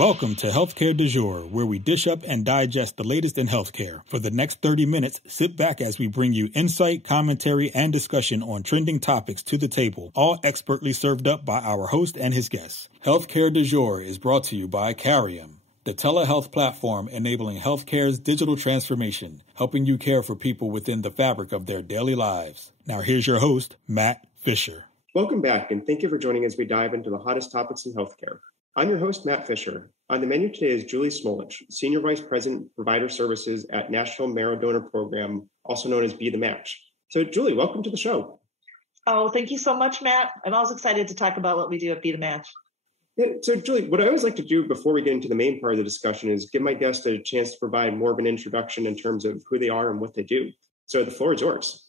Welcome to Healthcare du Jour, where we dish up and digest the latest in healthcare. For the next 30 minutes, sit back as we bring you insight, commentary, and discussion on trending topics to the table, all expertly served up by our host and his guests. Healthcare du Jour is brought to you by Carium, the telehealth platform enabling healthcare's digital transformation, helping you care for people within the fabric of their daily lives. Now here's your host, Matt Fisher. Welcome back, and thank you for joining as we dive into the hottest topics in healthcare. I'm your host, Matt Fisher. On the menu today is Julie Smolich, Senior Vice President, Provider Services at National Marrow Donor Program, also known as Be the Match. So, Julie, welcome to the show. Oh, thank you so much, Matt. I'm always excited to talk about what we do at Be the Match. Yeah, so, Julie, what I always like to do before we get into the main part of the discussion is give my guests a chance to provide more of an introduction in terms of who they are and what they do. So the floor is yours.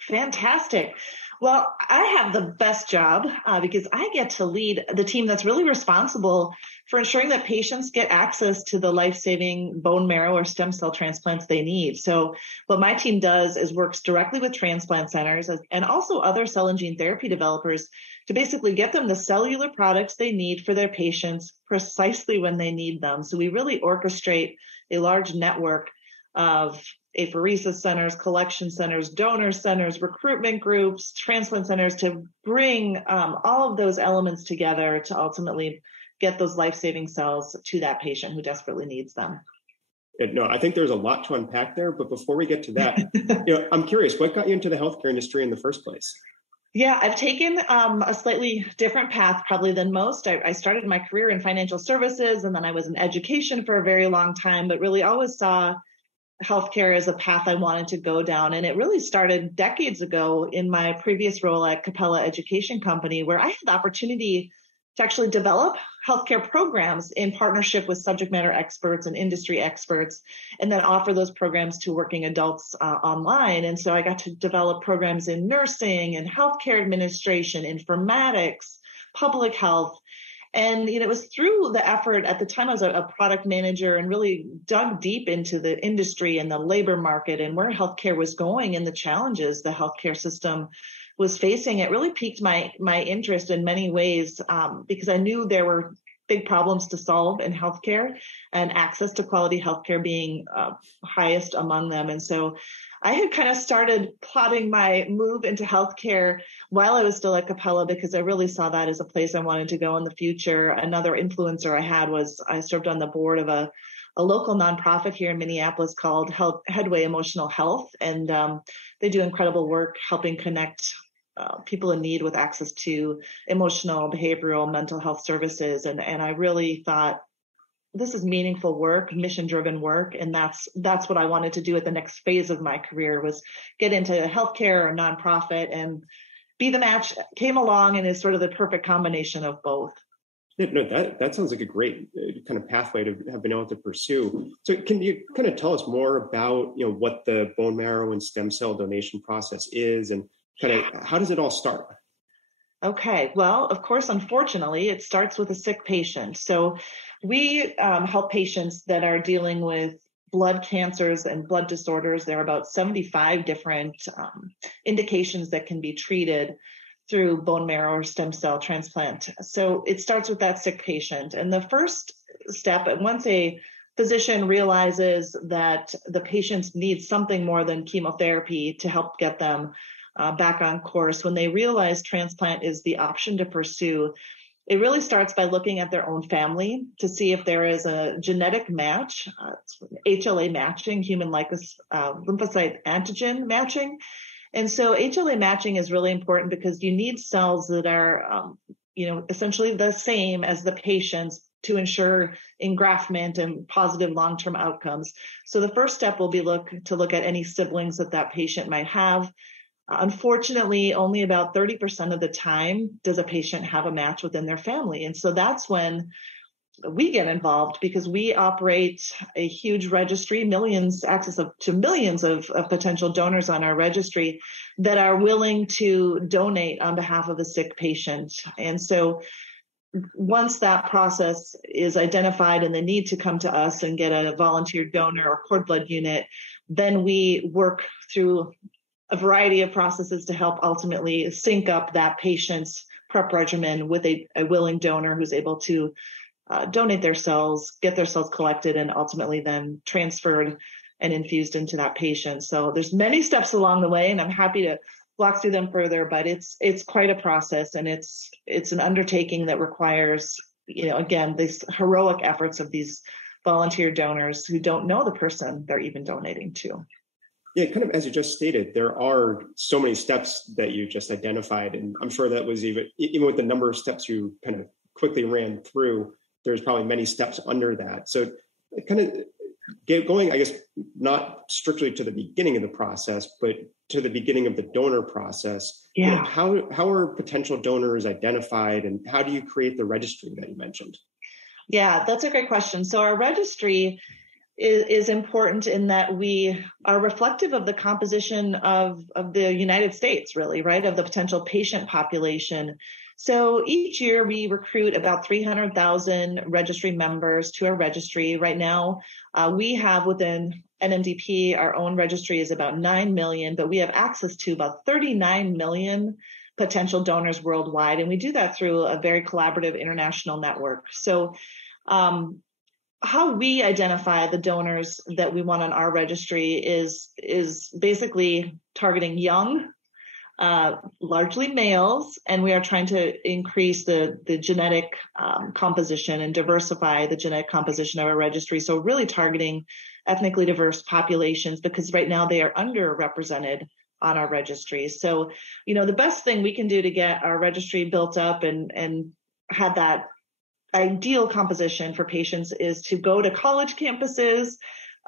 Fantastic. Well, I have the best job because I get to lead the team that's really responsible for ensuring that patients get access to the life-saving bone marrow or stem cell transplants they need. So what my team does is works directly with transplant centers and also other cell and gene therapy developers to basically get them the cellular products they need for their patients precisely when they need them. So we really orchestrate a large network of apheresis centers, collection centers, donor centers, recruitment groups, transplant centers to bring all of those elements together to ultimately get those life-saving cells to that patient who desperately needs them. No, I think there's a lot to unpack there, but before we get to that, I'm curious, what got you into the healthcare industry in the first place? Yeah, I've taken a slightly different path probably than most. I started my career in financial services, and then I was in education for a very long time, but really always saw healthcare is a path I wanted to go down. And it really started decades ago in my previous role at Capella Education Company, where I had the opportunity to actually develop healthcare programs in partnership with subject matter experts and industry experts, and then offer those programs to working adults online. And so I got to develop programs in nursing and healthcare administration, informatics, public health. And it was through the effort at the time I was a product manager and really dug deep into the industry and the labor market and where healthcare was going and the challenges the healthcare system was facing. It really piqued my interest in many ways because I knew there were big problems to solve in healthcare and access to quality healthcare being highest among them. And so I had kind of started plotting my move into healthcare while I was still at Capella because I really saw that as a place I wanted to go in the future. Another influencer I had was I served on the board of a local nonprofit here in Minneapolis called Headway Emotional Health. And they do incredible work helping connect people in need with access to emotional, behavioral, mental health services. And I really thought, this is meaningful work, mission-driven work, and that's what I wanted to do at the next phase of my career was get into healthcare or nonprofit, and Be the Match came along and is sort of the perfect combination of both. Yeah, no, that sounds like a great kind of pathway to have been able to pursue. So can you kind of tell us more about what the bone marrow and stem cell donation process is, and kind of how does it all start? Okay. Well, of course, unfortunately, it starts with a sick patient. So we help patients that are dealing with blood cancers and blood disorders. There are about 75 different indications that can be treated through bone marrow or stem cell transplant. So it starts with that sick patient. And the first step, once a physician realizes that the patient needs something more than chemotherapy to help get them back on course, when they realize transplant is the option to pursue, it really starts by looking at their own family to see if there is a genetic match, HLA matching, human lymphocyte antigen matching. And so HLA matching is really important because you need cells that are, essentially the same as the patient's to ensure engraftment and positive long-term outcomes. So the first step will be to look at any siblings that patient might have. Unfortunately, only about 30% of the time does a patient have a match within their family. And so that's when we get involved because we operate a huge registry, access to millions of potential donors on our registry that are willing to donate on behalf of a sick patient. And so once that process is identified and the need to come to us and get a volunteer donor or cord blood unit, then we work through a variety of processes to help ultimately sync up that patient's prep regimen with a willing donor who's able to donate their cells, get their cells collected, and ultimately then transferred and infused into that patient. So there's many steps along the way, and I'm happy to walk through them further, but it's quite a process, and it's an undertaking that requires, again, these heroic efforts of these volunteer donors who don't know the person they're even donating to. Yeah, kind of as you just stated, there are so many steps that you just identified, and I'm sure that was even with the number of steps you kind of quickly ran through, there's probably many steps under that. So kind of going, I guess, not strictly to the beginning of the process, but to the beginning of the donor process. Yeah. How are potential donors identified, and how do you create the registry that you mentioned? Yeah, that's a great question. So our registry is important in that we are reflective of the composition of the United States, really, right, of the potential patient population. So each year we recruit about 300,000 registry members to our registry. Right now, we have within NMDP, our own registry is about 9 million, but we have access to about 39 million potential donors worldwide. And we do that through a very collaborative international network. So how we identify the donors that we want on our registry is basically targeting young, largely males, and we are trying to increase the genetic composition and diversify the genetic composition of our registry. So really targeting ethnically diverse populations, because right now they are underrepresented on our registry. So, the best thing we can do to get our registry built up and have that ideal composition for patients is to go to college campuses,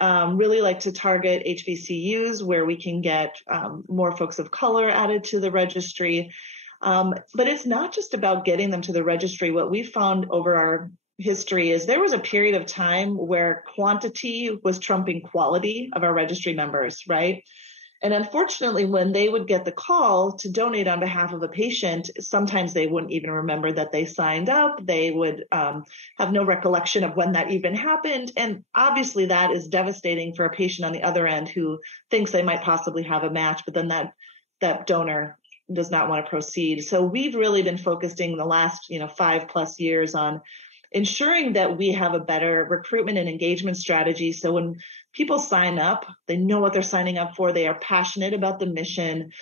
really like to target HBCUs where we can get more folks of color added to the registry. But it's not just about getting them to the registry. What we found over our history is there was a period of time where quantity was trumping quality of our registry members, right? And unfortunately, when they would get the call to donate on behalf of a patient, sometimes they wouldn't even remember that they signed up. They would have no recollection of when that even happened. And obviously that is devastating for a patient on the other end who thinks they might possibly have a match, but then that donor does not want to proceed. So we've really been focusing the last 5+ years on ensuring that we have a better recruitment and engagement strategy. So when people sign up, they know what they're signing up for. They are passionate about the mission.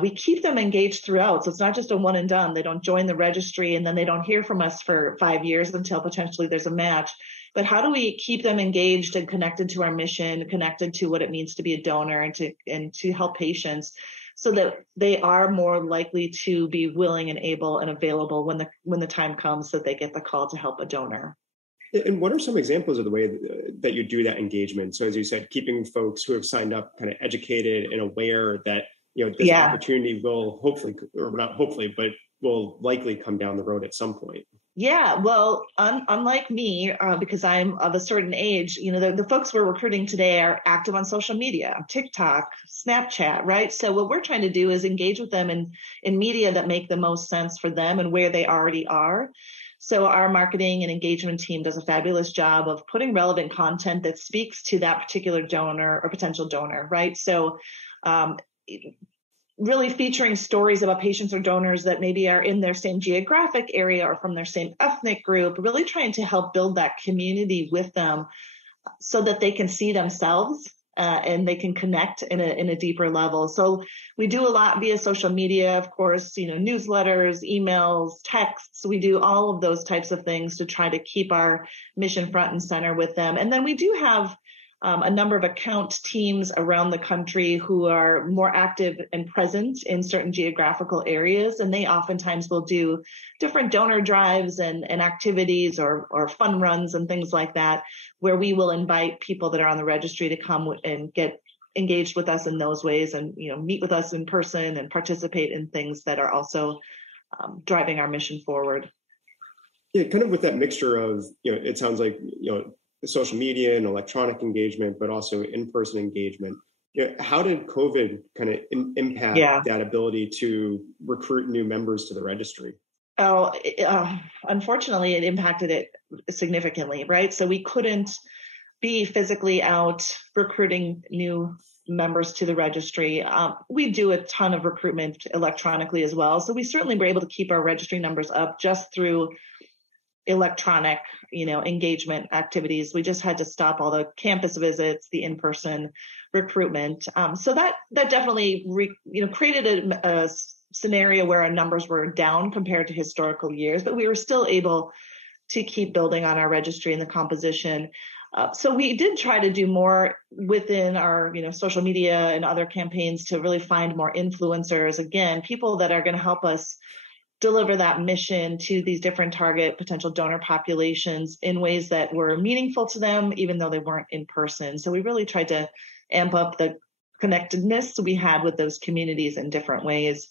We keep them engaged throughout. So it's not just a one and done. They don't join the registry and then they don't hear from us for 5 years until potentially there's a match. But how do we keep them engaged and connected to our mission, connected to what it means to be a donor and to help patients, so that they are more likely to be willing and able and available when the time comes that they get the call to help a donor. And what are some examples of the way that you do that engagement? So as you said, keeping folks who have signed up kind of educated and aware that this opportunity will will likely come down the road at some point. Yeah, well, unlike me, because I'm of a certain age, the folks we're recruiting today are active on social media, TikTok, Snapchat, right? So what we're trying to do is engage with them in media that make the most sense for them and where they already are. So our marketing and engagement team does a fabulous job of putting relevant content that speaks to that particular donor or potential donor, right? So really featuring stories about patients or donors that maybe are in their same geographic area or from their same ethnic group, really trying to help build that community with them so that they can see themselves and they can connect in a deeper level. So we do a lot via social media, of course, newsletters, emails, texts. We do all of those types of things to try to keep our mission front and center with them. And then we do have a number of account teams around the country who are more active and present in certain geographical areas. And they oftentimes will do different donor drives and activities or fun runs and things like that, where we will invite people that are on the registry to come and get engaged with us in those ways and, meet with us in person and participate in things that are also driving our mission forward. Yeah, kind of with that mixture of, it sounds like, social media and electronic engagement, but also in-person engagement. How did COVID kind of impact that ability to recruit new members to the registry? Oh, unfortunately, it impacted it significantly, right? So we couldn't be physically out recruiting new members to the registry. We do a ton of recruitment electronically as well. So we certainly were able to keep our registry numbers up just through electronic, engagement activities. We just had to stop all the campus visits, the in-person recruitment. So that definitely, created a scenario where our numbers were down compared to historical years, but we were still able to keep building on our registry and the composition. So we did try to do more within our, social media and other campaigns to really find more influencers, again, people that are going to help us deliver that mission to these different target potential donor populations in ways that were meaningful to them, even though they weren't in person. So we really tried to amp up the connectedness we had with those communities in different ways.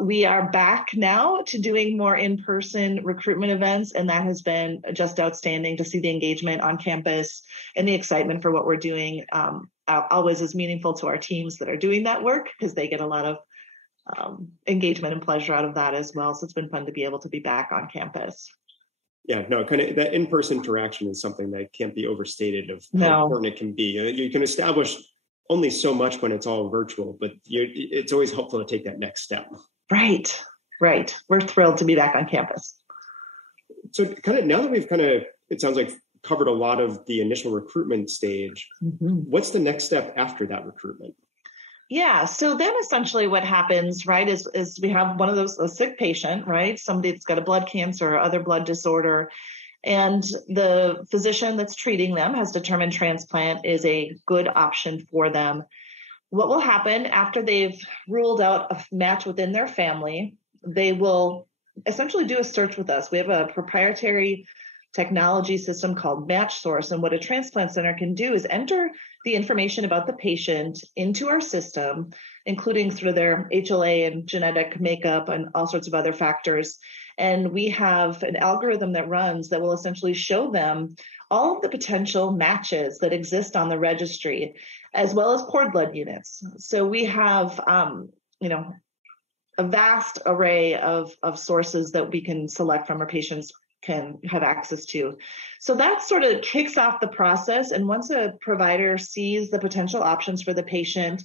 We are back now to doing more in-person recruitment events, and that has been just outstanding to see the engagement on campus and the excitement for what we're doing. Always is meaningful to our teams that are doing that work because they get a lot of engagement and pleasure out of that as well. So it's been fun to be able to be back on campus. Yeah, no, kind of that in-person interaction is something that can't be overstated of how important it can be. You can establish only so much when it's all virtual, but it's always helpful to take that next step. Right. We're thrilled to be back on campus. So kind of now that we've it sounds like covered a lot of the initial recruitment stage, what's the next step after that recruitment? Yeah. So then essentially what happens, right, is we have one of those, a sick patient, right? Somebody that's got a blood cancer or other blood disorder. And the physician that's treating them has determined transplant is a good option for them. What will happen after they've ruled out a match within their family, they will essentially do a search with us. We have a proprietary technology system called Match Source. And what a transplant center can do is enter the information about the patient into our system, including through their HLA and genetic makeup and all sorts of other factors. And we have an algorithm that runs that will essentially show them all of the potential matches that exist on the registry, as well as cord blood units. So we have, a vast array of sources that we can select from, our patients can have access to. So that sort of kicks off the process. And once a provider sees the potential options for the patient,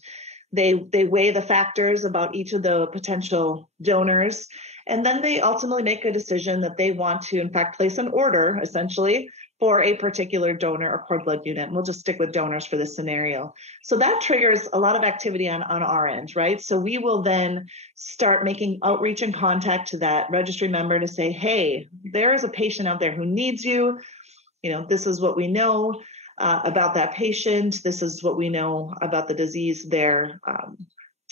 they weigh the factors about each of the potential donors. And then they ultimately make a decision that they want to, in fact, place an order, essentially, for a particular donor or cord blood unit. And we'll just stick with donors for this scenario. So that triggers a lot of activity on our end, right? So we will then start making outreach and contact to that registry member to say, hey, there is a patient out there who needs you. This is what we know about that patient. This is what we know about the disease they're,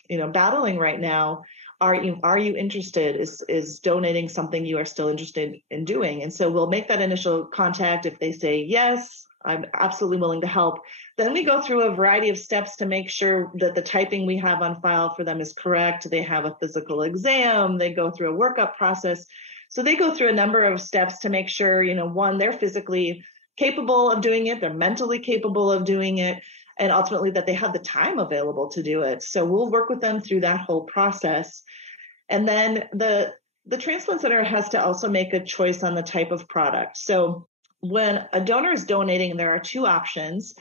battling right now. Are you interested? Is donating something you are still interested in doing? And so we'll make that initial contact. If they say, yes, I'm absolutely willing to help, then we go through a variety of steps to make sure that the typing we have on file for them is correct. They have a physical exam. They go through a workup process. So they go through a number of steps to make sure, one, they're physically capable of doing it. They're mentally capable of doing it. And ultimately that they have the time available to do it. So we'll work with them through that whole process. And then the transplant center has to also make a choice on the type of product. So when a donor is donating, there are two options.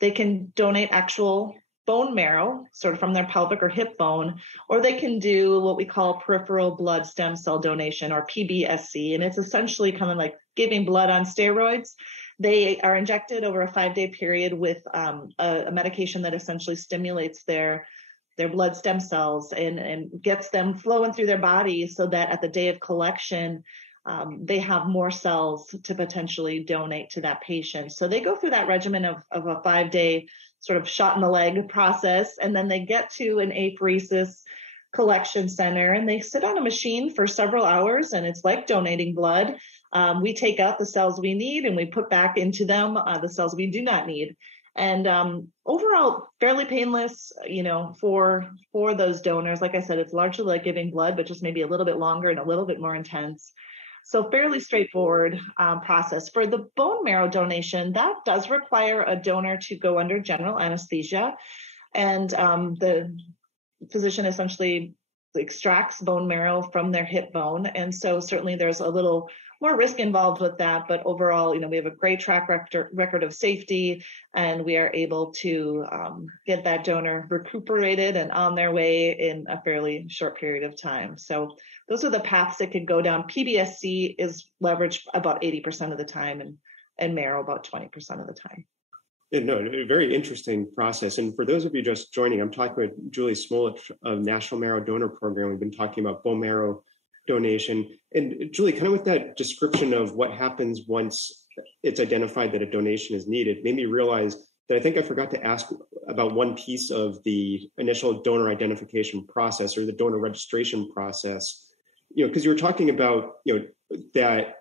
They can donate actual bone marrow, sort of from their pelvic or hip bone, or they can do what we call peripheral blood stem cell donation, or PBSC. And it's essentially kind of like giving blood on steroids. They are injected over a 5-day period with a medication that essentially stimulates their blood stem cells and gets them flowing through their body so that at the day of collection, they have more cells to potentially donate to that patient. So they go through that regimen of a 5-day sort of shot in the leg process, and then they get to an apheresis collection center and they sit on a machine for several hours, and it's like donating blood. We take out the cells we need and we put back into them the cells we do not need. And overall, fairly painless, for those donors. Like I said, it's largely like giving blood, but just maybe a little bit longer and a little bit more intense. So fairly straightforward process. For the bone marrow donation, that does require a donor to go under general anesthesia. And the physician essentially extracts bone marrow from their hip bone. And so certainly there's a little more risk involved with that. But overall, we have a great track record of safety, and we are able to get that donor recuperated and on their way in a fairly short period of time. So those are the paths that could go down. PBSC is leveraged about 80% of the time, and marrow about 20% of the time. Yeah, no, a very interesting process. And for those of you just joining, I'm talking with Julie Smolich of National Marrow Donor Program. We've been talking about bone marrow donation. And Julie, kind of with that description of what happens once it's identified that a donation is needed, made me realize that I think I forgot to ask about one piece of the initial donor identification process, or the donor registration process. Because you were talking about, that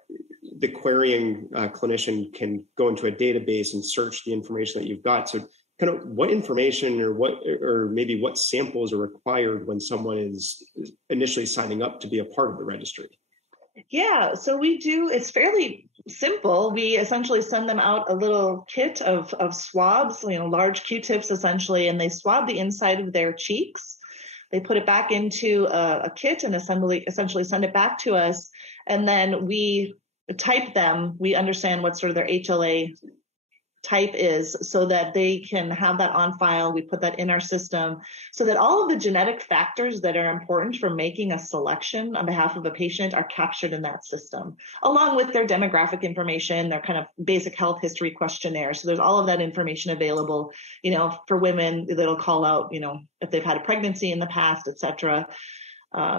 the querying clinician can go into a database and search the information that you've got. So kind of what information or maybe what samples are required when someone is initially signing up to be a part of the registry? Yeah, so it's fairly simple. We essentially send them out a little kit of swabs, large Q-tips essentially, and they swab the inside of their cheeks. They put it back into a kit and essentially send it back to us. And then we type them. We understand what sort of their HLA type is so that they can have that on file. We put that in our system so that all of the genetic factors that are important for making a selection on behalf of a patient are captured in that system, along with their demographic information, their kind of basic health history questionnaire. So there's all of that information available, for women that'll call out, if they've had a pregnancy in the past, et cetera,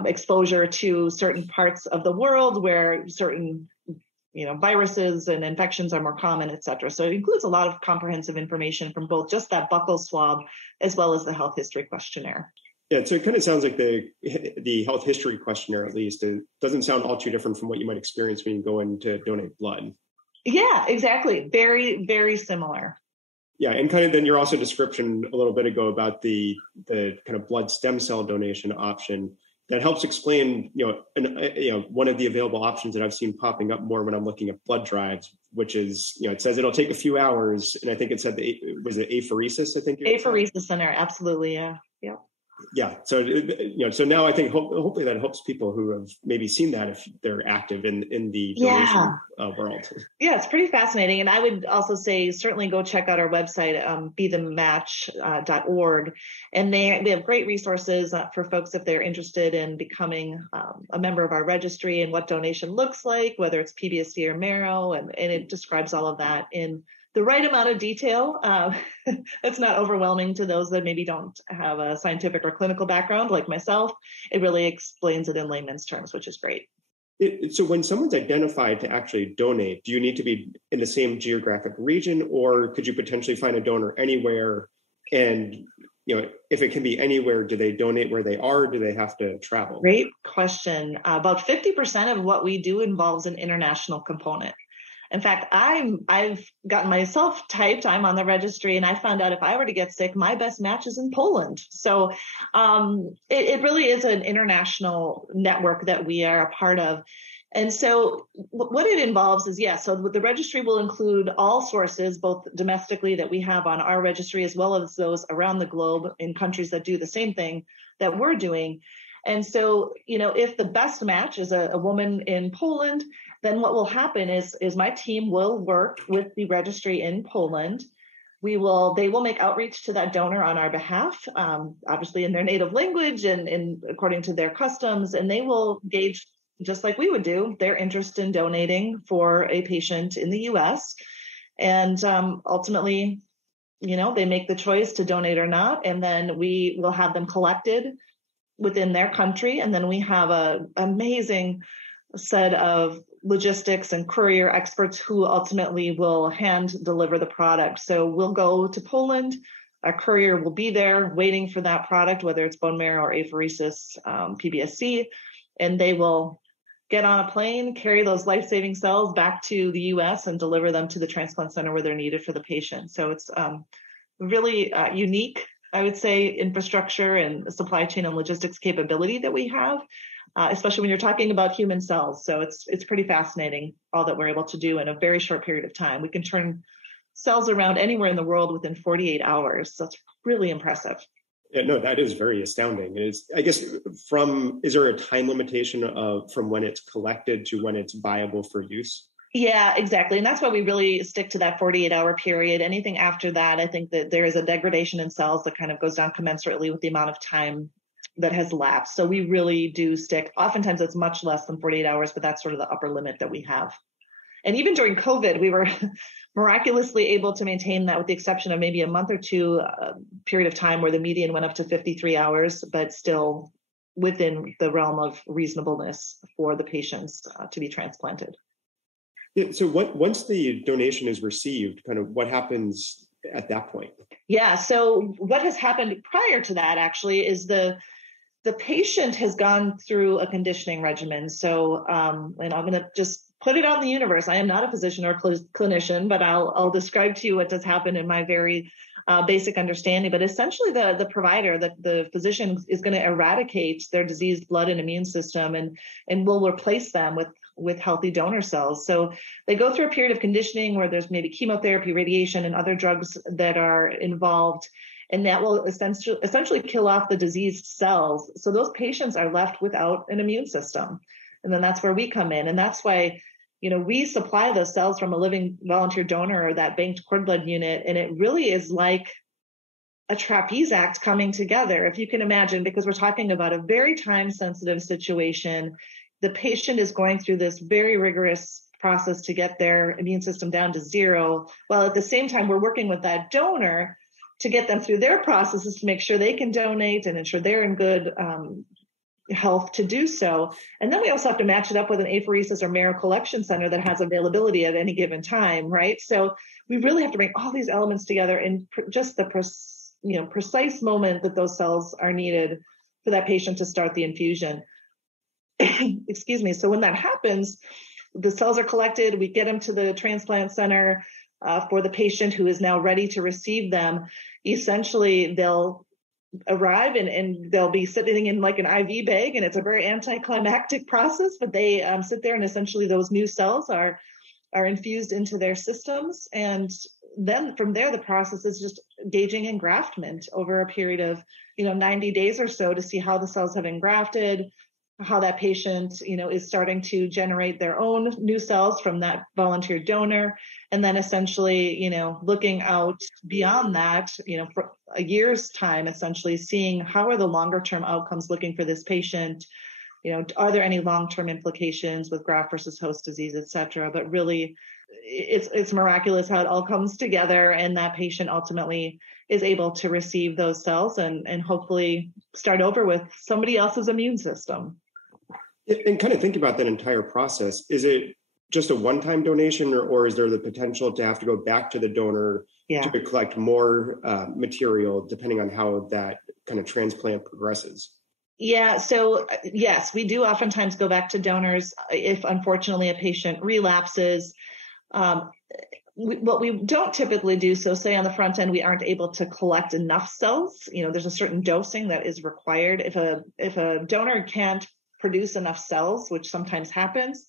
exposure to certain parts of the world where certain viruses and infections are more common, et cetera. So it includes a lot of comprehensive information from both just that buccal swab as well as the health history questionnaire. Yeah, so it kind of sounds like the health history questionnaire, at least, it doesn't sound all too different from what you might experience when you go in to donate blood. Yeah, exactly. Very, very similar. Yeah, and kind of then your also description a little bit ago about the kind of blood stem cell donation option. That helps explain, one of the available options that I've seen popping up more when I'm looking at blood drives, which is, it says it'll take a few hours, and I think it said was it apheresis? I think apheresis center, absolutely, yeah. Yeah. So, so now I think hopefully that helps people who have maybe seen that if they're active in the donation world. Yeah, it's pretty fascinating. And I would also say certainly go check out our website, bethematch.org. And they have great resources for folks if they're interested in becoming a member of our registry and what donation looks like, whether it's PBSC or marrow. And it describes all of that in the right amount of detail. That's not overwhelming to those that maybe don't have a scientific or clinical background like myself. It really explains it in layman's terms, which is great. So when someone's identified to actually donate, do you need to be in the same geographic region, or could you potentially find a donor anywhere? And, if it can be anywhere, do they donate where they are? Or do they have to travel? Great question. About 50% of what we do involves an international component. In fact, I've gotten myself typed. I'm on the registry, and I found out if I were to get sick, my best match is in Poland. So it really is an international network that we are a part of. And so what it involves is, so the registry will include all sources, both domestically that we have on our registry, as well as those around the globe in countries that do the same thing that we're doing. And so, if the best match is a woman in Poland, then what will happen is my team will work with the registry in Poland. They will make outreach to that donor on our behalf, obviously in their native language and according to their customs, and they will gauge, just like we would do, their interest in donating for a patient in the U.S. And ultimately, they make the choice to donate or not, and then we will have them collected within their country. And then we have an amazing set of logistics and courier experts who ultimately will hand deliver the product. So we'll go to Poland. A courier will be there waiting for that product, whether it's bone marrow or apheresis, PBSC, and they will get on a plane, carry those life-saving cells back to the U.S. and deliver them to the transplant center where they're needed for the patient. So it's really unique, I would say, infrastructure and supply chain and logistics capability that we have, especially when you're talking about human cells. So it's pretty fascinating, all that we're able to do in a very short period of time. We can turn cells around anywhere in the world within 48 hours. So it's really impressive. Yeah, no, that is very astounding. It's, I guess, is there a time limitation from when it's collected to when it's viable for use? Yeah, exactly. And that's why we really stick to that 48-hour period. Anything after that, I think that there is a degradation in cells that kind of goes down commensurately with the amount of time that has lapsed. So we really do stick. Oftentimes it's much less than 48 hours, but that's sort of the upper limit that we have. And even during COVID, we were miraculously able to maintain that, with the exception of maybe a month or two period of time where the median went up to 53 hours, but still within the realm of reasonableness for the patients to be transplanted. Yeah, so once the donation is received, kind of what happens at that point? Yeah, so what has happened prior to that actually is the patient has gone through a conditioning regimen. So, and I'm going to just put it out in the universe. I am not a physician or clinician, but I'll describe to you what does happen in my very basic understanding. But essentially the provider, the physician, is going to eradicate their diseased blood and immune system and will replace them with healthy donor cells. So they go through a period of conditioning where there's maybe chemotherapy, radiation, and other drugs that are involved. And that will essentially kill off the diseased cells. So those patients are left without an immune system. And then that's where we come in. And that's why, we supply those cells from a living volunteer donor or that banked cord blood unit. And it really is like a trapeze act coming together, if you can imagine, because we're talking about a very time-sensitive situation. The patient is going through this very rigorous process to get their immune system down to zero, while at the same time we're working with that donor to get them through their processes to make sure they can donate and ensure they're in good health to do so. And then we also have to match it up with an apheresis or marrow collection center that has availability at any given time, right? So we really have to bring all these elements together in just the precise moment that those cells are needed for that patient to start the infusion. Excuse me. So when that happens, the cells are collected, we get them to the transplant center for the patient who is now ready to receive them. Essentially, they'll arrive and they'll be sitting in like an IV bag, and it's a very anticlimactic process, but they sit there and essentially those new cells are infused into their systems. And then from there, the process is just gauging engraftment over a period of 90 days or so to see how the cells have engrafted, how that patient, is starting to generate their own new cells from that volunteer donor. And then essentially, looking out beyond that, for a year's time, essentially seeing how are the longer term outcomes looking for this patient, are there any long-term implications with graft versus host disease, et cetera. But really, it's miraculous how it all comes together, and that patient ultimately is able to receive those cells and hopefully start over with somebody else's immune system. And kind of think about that entire process. Is it just a one-time donation, or is there the potential to have to go back to the donor to collect more material, depending on how that kind of transplant progresses? Yeah. So yes, we do oftentimes go back to donors if unfortunately a patient relapses. What we don't typically do, so say on the front end, we aren't able to collect enough cells. There's a certain dosing that is required. If a donor can't produce enough cells, which sometimes happens,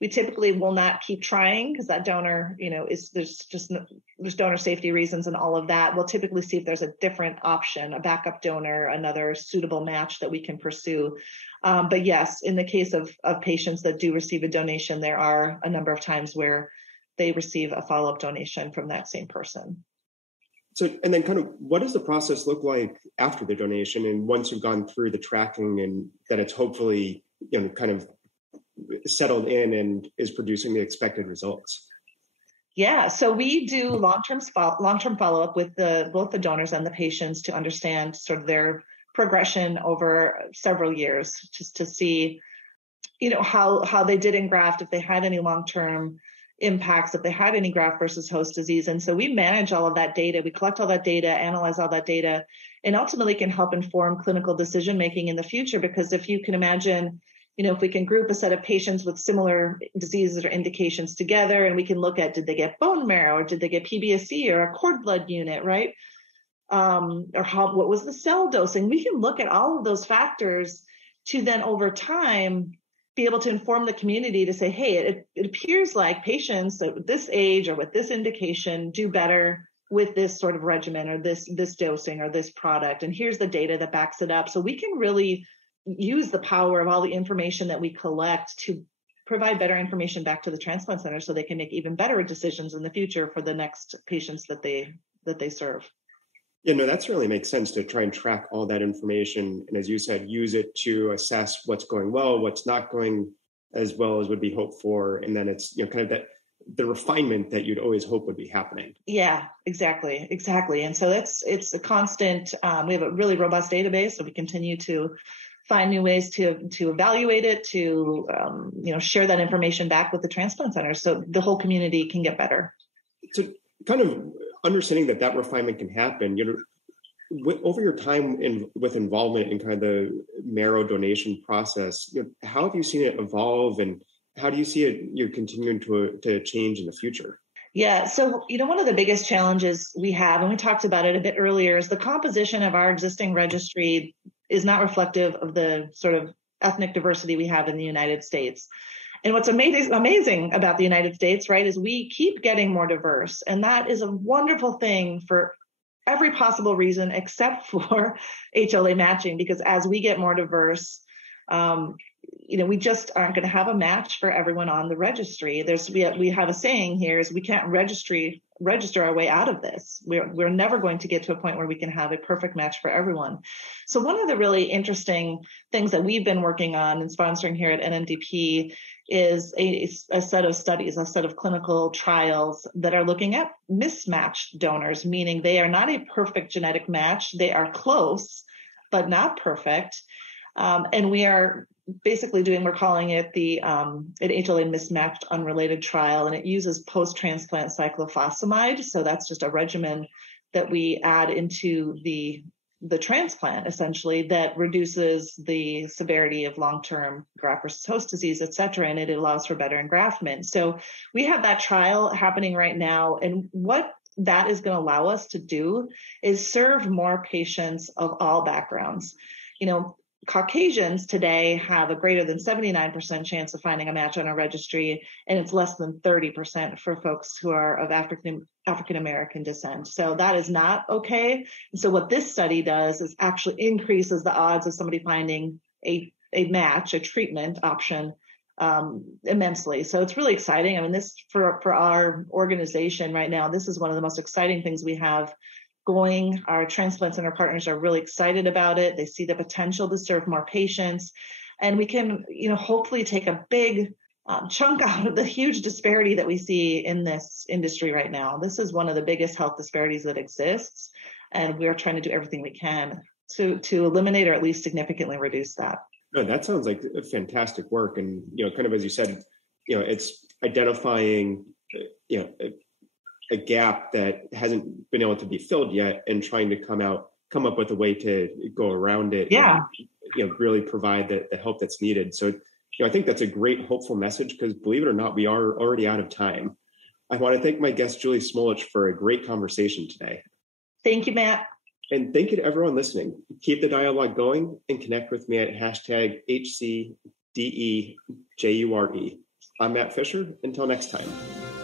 we typically will not keep trying because that donor, there's donor safety reasons and all of that. We'll typically see if there's a different option, a backup donor, another suitable match that we can pursue. But yes, in the case of patients that do receive a donation, there are a number of times where they receive a follow-up donation from that same person. So, and then kind of what does the process look like after the donation, and once you've gone through the tracking and that it's hopefully, kind of settled in and is producing the expected results? Yeah, so we do long-term follow-up with both the donors and the patients to understand sort of their progression over several years, just to see, how they did engraft, if they had any long-term impacts, if they had any graft versus host disease. And so we manage all of that data. We collect all that data, analyze all that data, and ultimately can help inform clinical decision-making in the future. Because if you can imagine, if we can group a set of patients with similar diseases or indications together, and we can look at, did they get bone marrow, or did they get PBSC or a cord blood unit, right? Or what was the cell dosing? We can look at all of those factors to then over time be able to inform the community to say, hey, it appears like patients at this age or with this indication do better with this sort of regimen or this dosing or this product. And here's the data that backs it up. So we can really use the power of all the information that we collect to provide better information back to the transplant center so they can make even better decisions in the future for the next patients that they serve. Yeah, no, that certainly makes sense to try and track all that information. And as you said, use it to assess what's going well, what's not going as well as would be hoped for. And then it's, kind of the refinement that you'd always hope would be happening. Yeah, exactly. And so it's a constant, we have a really robust database, so we continue to find new ways to evaluate it, to, share that information back with the transplant centers so the whole community can get better. So kind of understanding that refinement can happen, over your time with involvement in kind of the marrow donation process, how have you seen it evolve, and how do you see it continuing to change in the future? Yeah. So, one of the biggest challenges we have, and we talked about it a bit earlier, is the composition of our existing registry is not reflective of the sort of ethnic diversity we have in the United States. And what's amazing about the United States, right, is we keep getting more diverse. And that is a wonderful thing for every possible reason except for HLA matching, because as we get more diverse, we just aren't going to have a match for everyone on the registry. We have a saying here is we can't register our way out of this. We're never going to get to a point where we can have a perfect match for everyone. So one of the really interesting things that we've been working on and sponsoring here at NMDP is a set of studies, a set of clinical trials that are looking at mismatched donors, meaning they are not a perfect genetic match. They are close, but not perfect. And we are basically we're calling it an HLA mismatched unrelated trial, and it uses post-transplant cyclophosphamide. So that's just a regimen that we add into the transplant, essentially, that reduces the severity of long-term graft versus host disease, et cetera, and it allows for better engraftment. So we have that trial happening right now, and what that is going to allow us to do is serve more patients of all backgrounds. Caucasians today have a greater than 79% chance of finding a match on a registry, and it's less than 30% for folks who are of African-American descent. So that is not okay. And so what this study does is actually increases the odds of somebody finding a match, a treatment option, immensely. So it's really exciting. I mean, this for our organization right now, this is one of the most exciting things we have going. Our transplant center partners are really excited about it. They see the potential to serve more patients, and we can, hopefully take a big chunk out of the huge disparity that we see in this industry right now. This is one of the biggest health disparities that exists, and we are trying to do everything we can to eliminate or at least significantly reduce that. No, that sounds like fantastic work, and kind of as you said, it's identifying, a gap that hasn't been able to be filled yet, and trying to come up with a way to go around it. Yeah. And, really provide the help that's needed. So, I think that's a great hopeful message, because believe it or not, we are already out of time. I want to thank my guest, Julie Smolich, for a great conversation today. Thank you, Matt. And thank you to everyone listening. Keep the dialogue going and connect with me at #HCDEJURE. I'm Matt Fisher. Until next time.